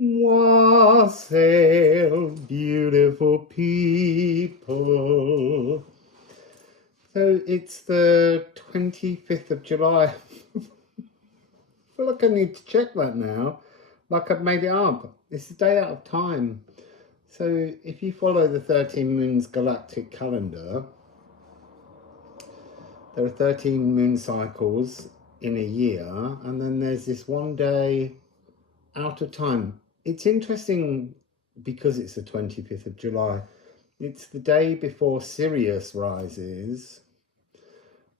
Wassail, beautiful people. So it's the 25th of July. I feel like I need to check that now. Like I've made it up. It's a day out of time. So if you follow the 13 moons galactic calendar, there are 13 moon cycles in a year, and then there's this one day out of time. It's interesting because it's the 25th of July. It's the day before Sirius rises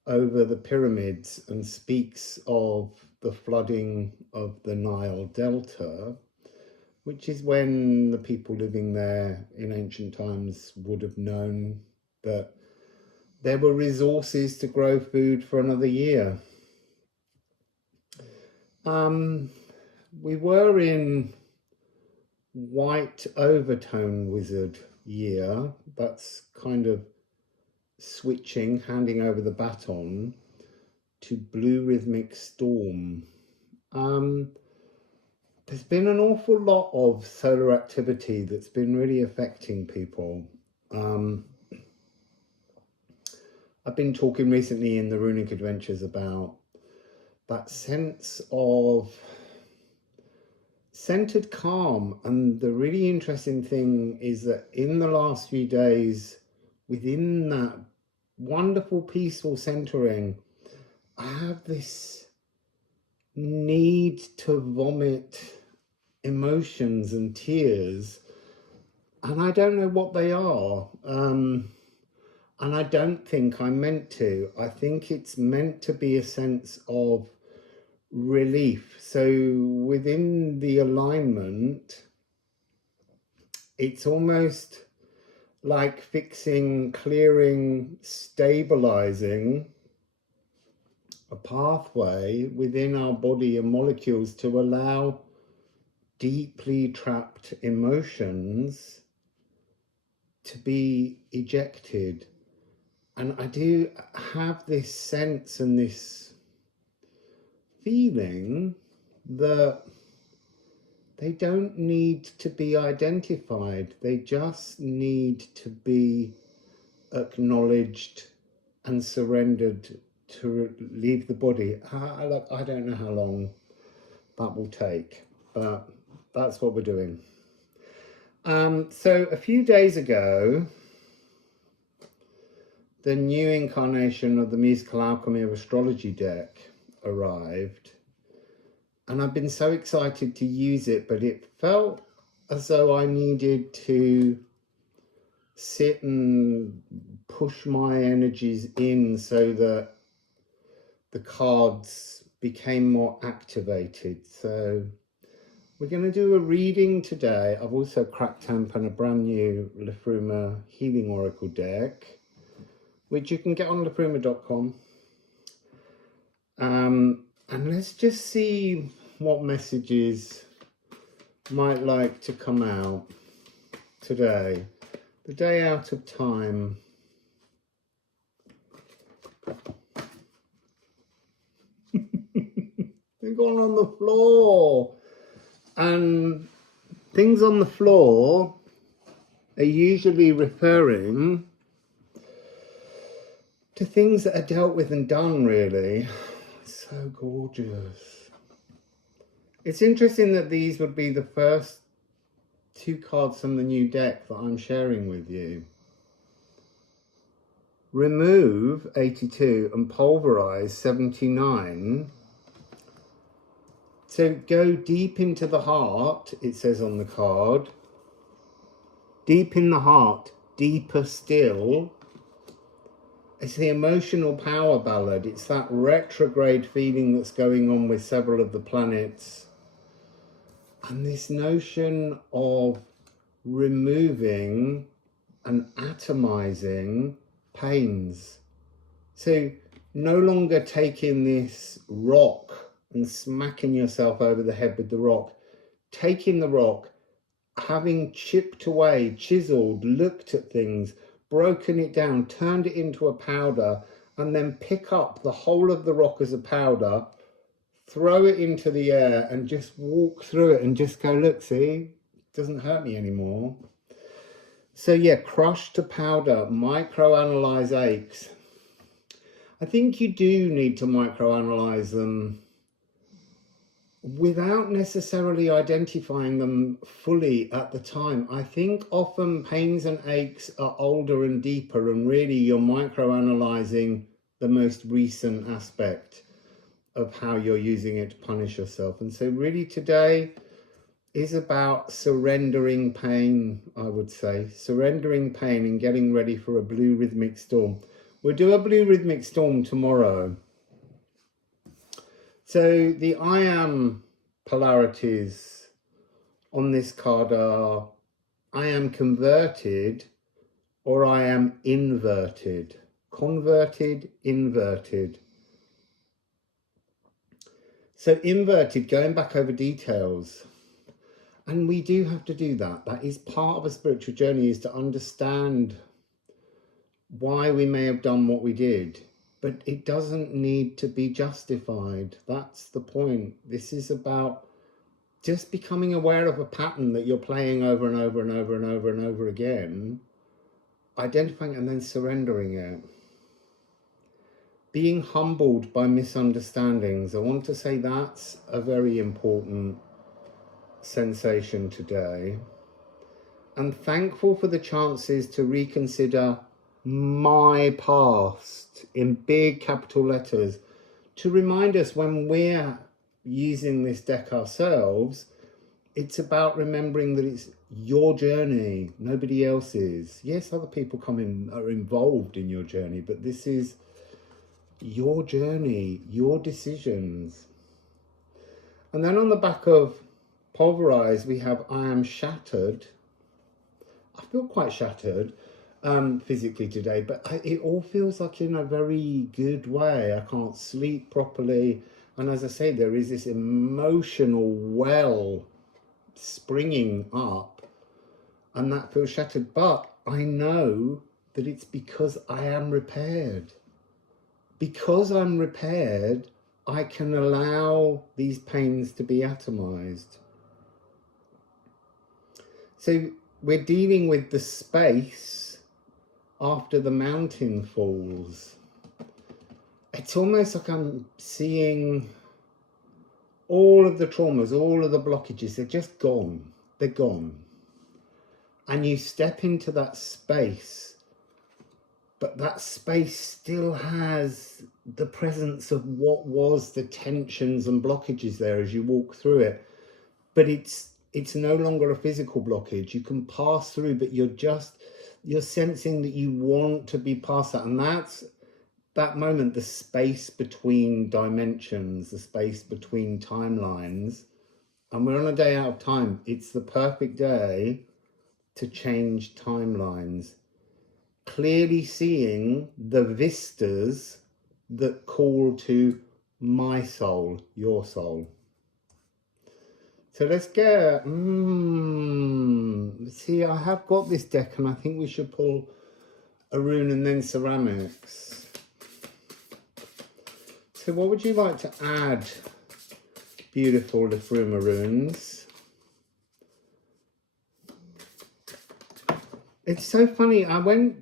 over the pyramids and speaks of the flooding of the Nile Delta, which is when the people living there in ancient times would have known that there were resources to grow food for another year. We were in white overtone wizard year. That's kind of switching, handing over the baton to blue rhythmic storm. There's been an awful lot of solar activity that's been really affecting people. I've been talking recently in the Runic Adventures about that sense of centered calm, and the really interesting thing is that in the last few days, within that wonderful peaceful centering, I have this need to vomit emotions and tears, and I don't know what they are, and I don't think I'm meant to. I think it's meant to be a sense of relief. So within the alignment, it's almost like fixing, clearing, stabilizing a pathway within our body and molecules to allow deeply trapped emotions to be ejected. And I do have this sense and this feeling that they don't need to be identified. They just need to be acknowledged and surrendered to leave the body. I don't know how long that will take, but that's what we're doing. So a few days ago, the new incarnation of the Musical Alchemy of Astrology deck arrived, and I've been so excited to use it, but it felt as though I needed to sit and push my energies in so that the cards became more activated. So we're going to do a reading today. I've also cracked open a brand new Liffruma Healing Oracle deck, which you can get on liffruma.com. And let's just see what messages might like to come out today. The day out of time. They've gone on the floor. And things on the floor are usually referring to things that are dealt with and done, really. So gorgeous. It's interesting that these would be the first two cards from the new deck that I'm sharing with you. Remove 82 and pulverize 79. So go deep into the heart, it says on the card. Deep in the heart, deeper still. It's the emotional power ballad. It's that retrograde feeling that's going on with several of the planets. And this notion of removing and atomizing pains. So no longer taking this rock and smacking yourself over the head with the rock. Taking the rock, having chipped away, chiseled, looked at things, broken it down, turned it into a powder, and then pick up the whole of the rock as a powder, throw it into the air and just walk through it and just go, look, see, it doesn't hurt me anymore. So yeah, crush to powder, microanalyze aches. I think you do need to microanalyze them without necessarily identifying them fully at the time. I think often pains and aches are older and deeper, and really you're microanalyzing the most recent aspect of how you're using it to punish yourself. And so really today is about surrendering pain, I would say. Surrendering pain and getting ready for a blue rhythmic storm. We'll do a blue rhythmic storm tomorrow. So the I am polarities on this card are I am converted or I am inverted. Converted, inverted. So inverted, going back over details. And we do have to do that. That is part of a spiritual journey, is to understand why we may have done what we did. But it doesn't need to be justified. That's the point. This is about just becoming aware of a pattern that you're playing over and over and over and over and over again, identifying and then surrendering it. Being humbled by misunderstandings. I want to say that's a very important sensation today. And thankful for the chances to reconsider my past in big capital letters, to remind us when we're using this deck ourselves, it's about remembering that it's your journey, nobody else's. Yes, other people are involved in your journey, but this is your journey, your decisions. And then on the back of pulverize, we have I am shattered. I feel quite shattered physically today, but it all feels like in a very good way. I can't sleep properly, and as I say, there is this emotional well springing up, and that feels shattered, but I know that it's because I am repaired. Because I'm repaired, I can allow these pains to be atomized. So we're dealing with the space after the mountain falls. It's almost like I'm seeing all of the traumas, all of the blockages, they're just gone. They're gone. And you step into that space, but that space still has the presence of what was the tensions and blockages there as you walk through it. But it's no longer a physical blockage. You can pass through, but you're sensing that you want to be past that. And that's that moment, the space between dimensions, the space between timelines. And we're on a day out of time. It's the perfect day to change timelines. Clearly seeing the vistas that call to my soul, your soul. So let's get, see, I have got this deck and I think we should pull a rune and then ceramics. So what would you like to add, beautiful Liffruma runes? It's so funny,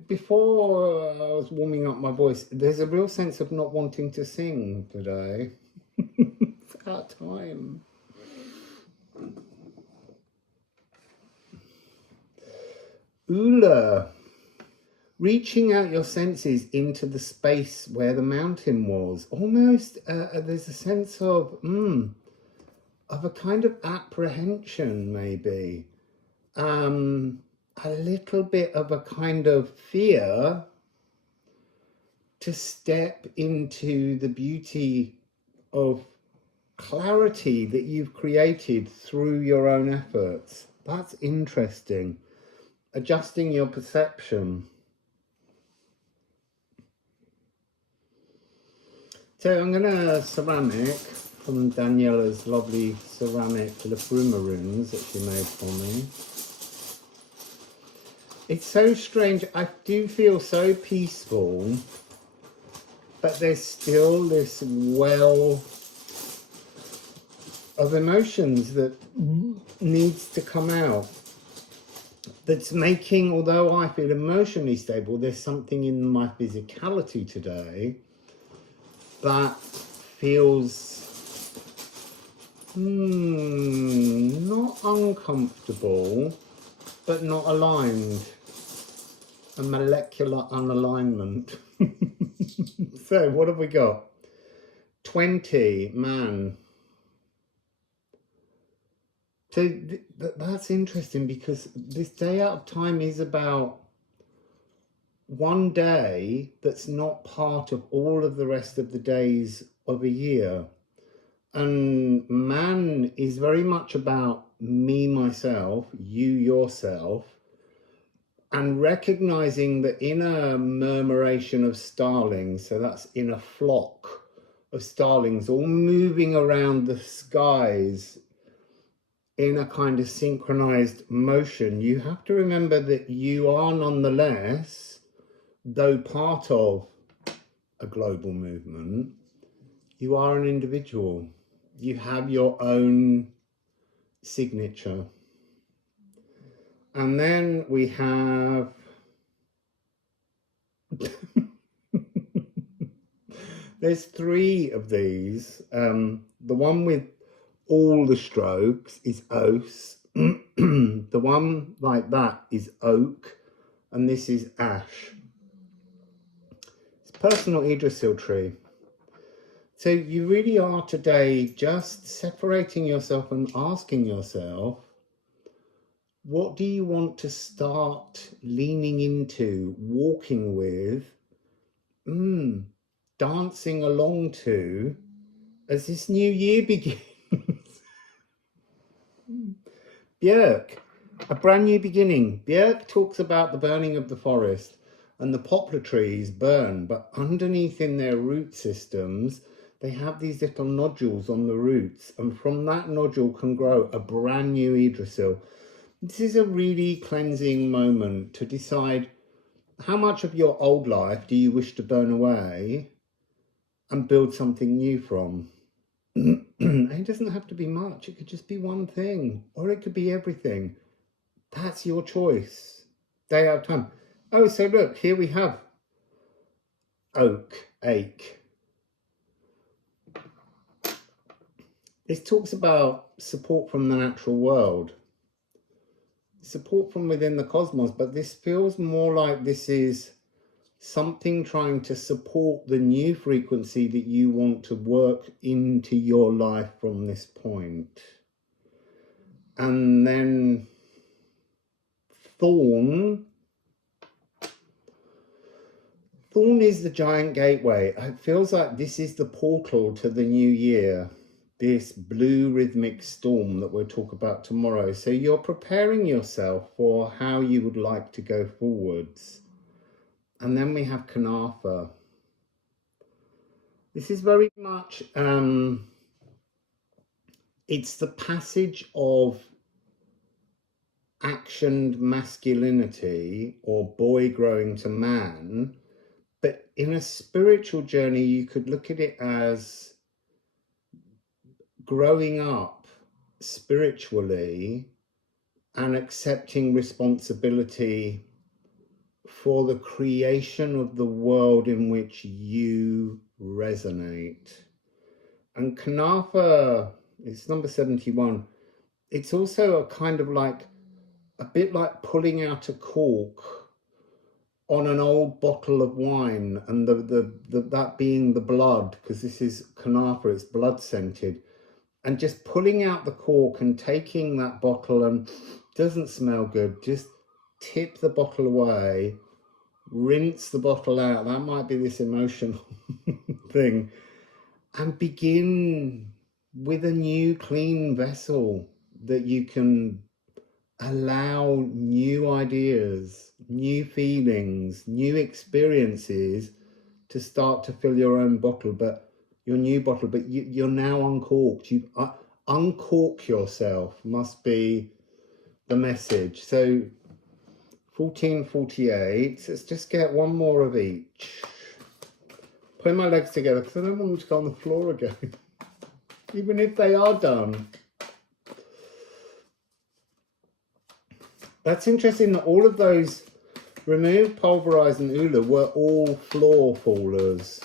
before I was warming up my voice, there's a real sense of not wanting to sing today. It's about time. Ula, reaching out your senses into the space where the mountain was. Almost, there's a sense of a kind of apprehension, maybe. A little bit of a kind of fear to step into the beauty of clarity that you've created through your own efforts. That's interesting. Adjusting your perception. So I'm going to ceramic from Daniela's lovely ceramic Liffruma runes that she made for me. It's so strange. I do feel so peaceful, but there's still this well of emotions that needs to come out. That's making, although I feel emotionally stable, there's something in my physicality today that feels not uncomfortable, but not aligned. A molecular unalignment. So what have we got? 20, man. So that's interesting, because this day out of time is about one day that's not part of all of the rest of the days of a year. And man is very much about me, myself, you, yourself, and recognizing that in a murmuration of starlings, so that's in a flock of starlings all moving around the skies in a kind of synchronized motion, you have to remember that you are nonetheless, though part of a global movement, you are an individual. You have your own signature. And then we have there's 3 of these. The one with all the strokes is Os. The one like that is Oak, and this is Ash. It's personal Yggdrasil tree. So you really are today just separating yourself and asking yourself, what do you want to start leaning into, walking with, dancing along to as this new year begins? Björk, a brand new beginning. Björk talks about the burning of the forest, and the poplar trees burn, but underneath in their root systems, they have these little nodules on the roots, and from that nodule can grow a brand new Yggdrasil. This is a really cleansing moment to decide how much of your old life do you wish to burn away and build something new from. It doesn't have to be much. It could just be one thing, or it could be everything. That's your choice. Day out of time. Oh, so look, here we have Oak, Ache. This talks about support from the natural world, support from within the cosmos, but this feels more like this is something trying to support the new frequency that you want to work into your life from this point. And then Thorn is the giant gateway. It feels like this is the portal to the new year, this blue rhythmic storm that we'll talk about tomorrow. So you're preparing yourself for how you would like to go forwards. And then we have Kanafa. This is very much, it's the passage of actioned masculinity, or boy growing to man. But in a spiritual journey, you could look at it as growing up spiritually and accepting responsibility for the creation of the world in which you resonate. And Kanafa, it's number 71. It's also a kind of like, a bit like pulling out a cork on an old bottle of wine, and that being the blood, because this is Kanafa, it's blood scented, and just pulling out the cork and taking that bottle, and doesn't smell good, just tip the bottle away, rinse the bottle out, that might be this emotional thing, and begin with a new clean vessel that you can allow new ideas, new feelings, new experiences to start to fill your own bottle, but your new bottle, but you're now uncorked. You uncork yourself must be the message. So 1448, let's just get one more of each. Put my legs together because I don't want them to go on the floor again. even if they are done. That's interesting that all of those remove, pulverize and Ula were all floor fallers.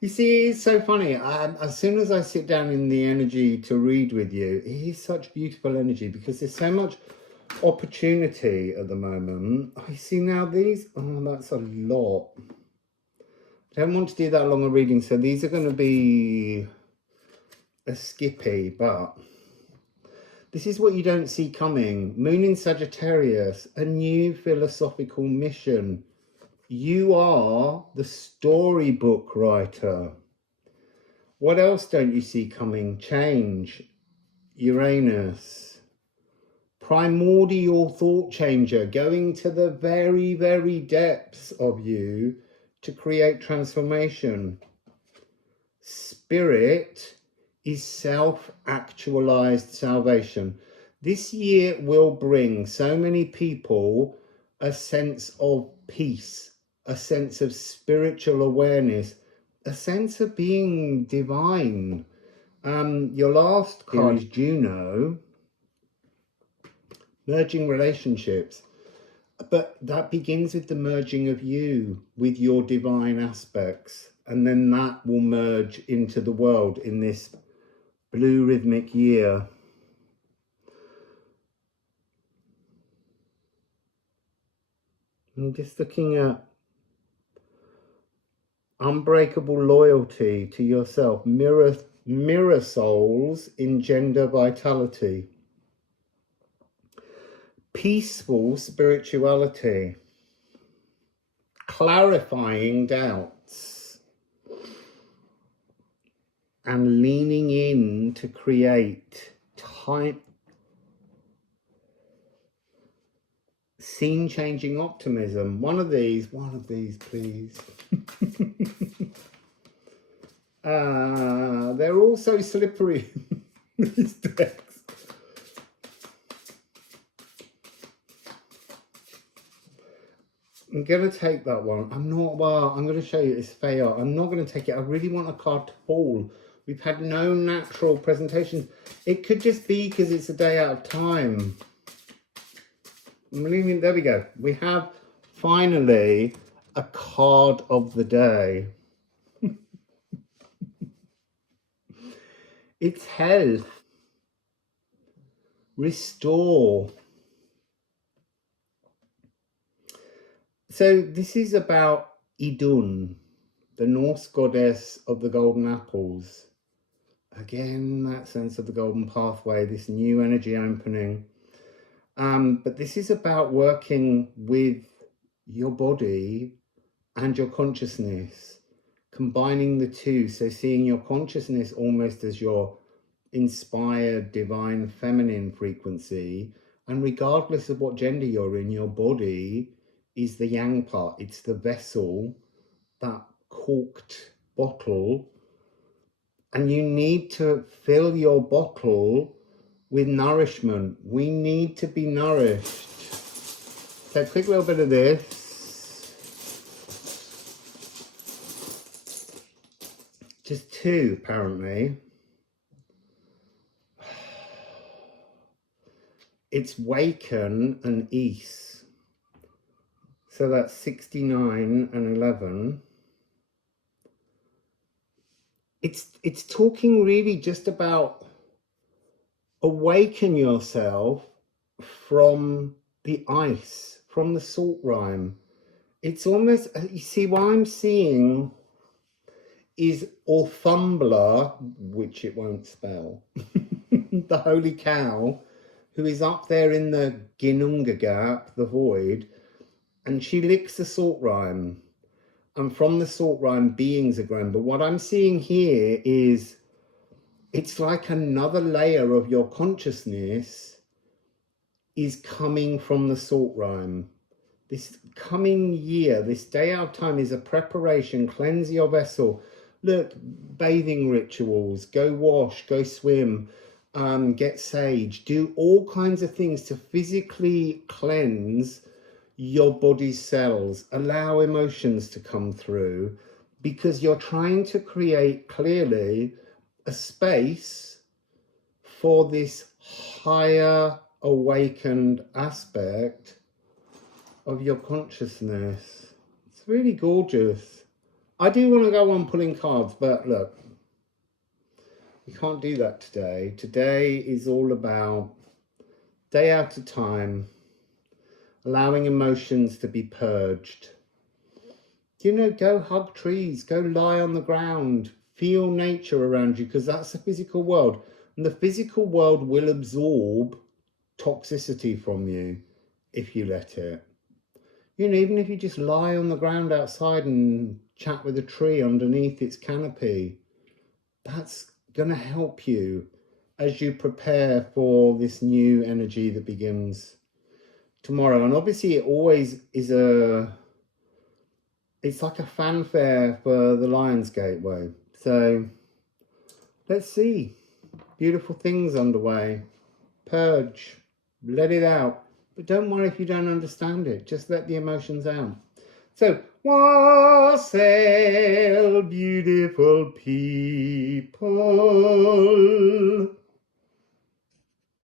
You see, it's so funny. As soon as I sit down in the energy to read with you, it is such beautiful energy because there's so much opportunity at the moment. I see now these. Oh, that's a lot. I don't want to do that long a reading, so these are going to be a skippy, but this is what you don't see coming. Moon in Sagittarius, a new philosophical mission. You are the storybook writer. What else don't you see coming? Change, Uranus, primordial thought changer, going to the very, very depths of you to create transformation. Spirit is self-actualized salvation. This year will bring so many people a sense of peace, a sense of spiritual awareness, a sense of being divine. Your last card is Juno, merging relationships. But that begins with the merging of you with your divine aspects. And then that will merge into the world in this blue rhythmic year. I'm just looking at unbreakable loyalty to yourself. Mirror souls engender vitality. Peaceful spirituality. Clarifying doubts. And leaning in to create time. Scene-changing optimism. One of these, please. They're all so slippery, these decks. I'm going to take that one. I'm going to show you this fair. I'm not going to take it. I really want a card to fall. We've had no natural presentations. It could just be because it's a day out of time. There we go. We have finally a card of the day. It's health. Restore. So this is about Idun, the Norse goddess of the golden apples. Again, that sense of the golden pathway, this new energy opening. But this is about working with your body and your consciousness, combining the two. So seeing your consciousness almost as your inspired, divine, feminine frequency. And regardless of what gender you're in, your body is the yang part. It's the vessel, that corked bottle. And you need to fill your bottle with nourishment. We need to be nourished. So a quick little bit of this. Just two, apparently. It's Waken and East. So that's 69 and 11. It's talking really just about awaken yourself from the ice, from the salt rime. It's almost, you see, what I'm seeing is Orthumbla, which it won't spell, the holy cow, who is up there in the Ginunga gap, the void, and she licks the salt rime. And from the salt rime, beings are grown. But what I'm seeing here is, it's like another layer of your consciousness is coming from the salt rime. This coming year, this day out of time is a preparation. Cleanse your vessel. Look, bathing rituals, go wash, go swim, get sage, do all kinds of things to physically cleanse your body's cells, allow emotions to come through. because you're trying to create clearly a space for this higher awakened aspect of your consciousness. It's really gorgeous. I do want to go on pulling cards, but look, we can't do that today. Today is all about day out of time, allowing emotions to be purged. You know, go hug trees, go lie on the ground, feel nature around you, because that's the physical world. And the physical world will absorb toxicity from you if you let it. You know, even if you just lie on the ground outside and chat with a tree underneath its canopy, that's going to help you as you prepare for this new energy that begins tomorrow. And obviously it always is it's like a fanfare for the Lion's Gateway. So let's see. Beautiful things underway. Purge. Let it out. But don't worry if you don't understand it. Just let the emotions out. So, wassail, beautiful people.